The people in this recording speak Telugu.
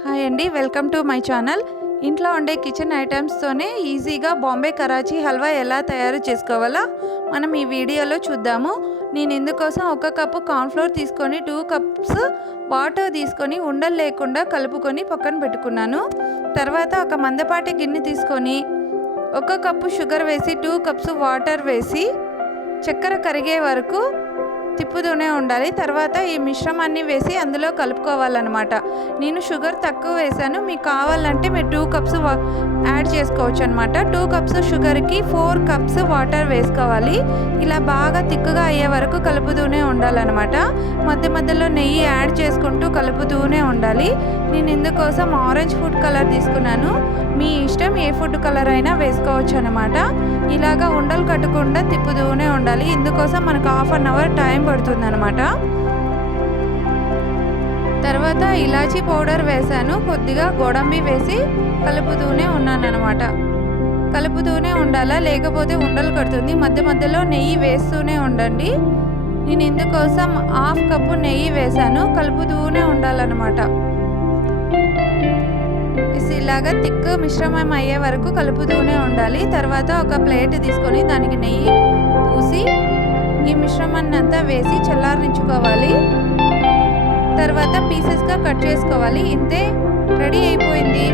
హాయ్ అండి, వెల్కమ్ టు మై ఛానల్. ఇంట్లో ఉండే కిచెన్ ఐటమ్స్తోనే ఈజీగా బాంబే కరాచీ హల్వా ఎలా తయారు చేసుకోవాలో మనం ఈ వీడియోలో చూద్దాము. నేను ఇందుకోసం 1 కప్పు కార్న్ఫ్లోర్ తీసుకొని 2 కప్స్ వాటర్ తీసుకొని ఉండలు లేకుండా కలుపుకొని పక్కన పెట్టుకున్నాను. తర్వాత ఒక మందపాటి గిన్నె తీసుకొని 1 కప్పు షుగర్ వేసి 2 కప్స్ వాటర్ వేసి చక్కెర కరిగే వరకు తిప్పుతూనే ఉండాలి. తర్వాత ఈ మిశ్రమాన్ని వేసి అందులో కలుపుకోవాలన్నమాట. నేను షుగర్ తక్కువ వేసాను, మీకు కావాలంటే మీరు 2 కప్స్ యాడ్ చేసుకోవచ్చు అనమాట. 2 కప్స్ షుగర్కి 4 కప్స్ వాటర్ వేసుకోవాలి. ఇలా బాగా తిక్కుగా అయ్యే వరకు కలుపుతూనే ఉండాలన్నమాట. మధ్య మధ్యలో నెయ్యి యాడ్ చేసుకుంటూ కలుపుతూనే ఉండాలి. నేను ఇందుకోసం ఆరెంజ్ ఫుడ్ కలర్ తీసుకున్నాను, మీ ఇష్టం ఏ ఫుడ్ కలర్ అయినా వేసుకోవచ్చు అనమాట. ఇలాగా ఉండలు కట్టకుండా తిప్పుతూనే ఉండాలి. ఇందుకోసం మనకు 1/2 అవర్ టైం పడుతుంది అనమాట. తర్వాత ఇలాచీ పౌడర్ వేసాను, కొద్దిగా గోడంబి వేసి కలుపుతూనే ఉన్నాను అనమాట. కలుపుతూనే ఉండాలా, లేకపోతే ఉండలు కడుతుంది. మధ్య మధ్యలో నెయ్యి వేస్తూనే ఉండండి. నేను ఇందుకోసం 1/2 కప్పు నెయ్యి వేసాను, కలుపుతూనే ఉండాలన్నమాట. ఇలాగా తిక్కు మిశ్రమం అయ్యే వరకు కలుపుతూనే ఉండాలి. తర్వాత ఒక ప్లేట్ తీసుకొని దానికి నెయ్యి పూసి ఈ మిశ్రమాన్ని అంతా వేసి చల్లారించుకోవాలి. తర్వాత పీసెస్గా కట్ చేసుకోవాలి. ఇంతే, రెడీ అయిపోయింది.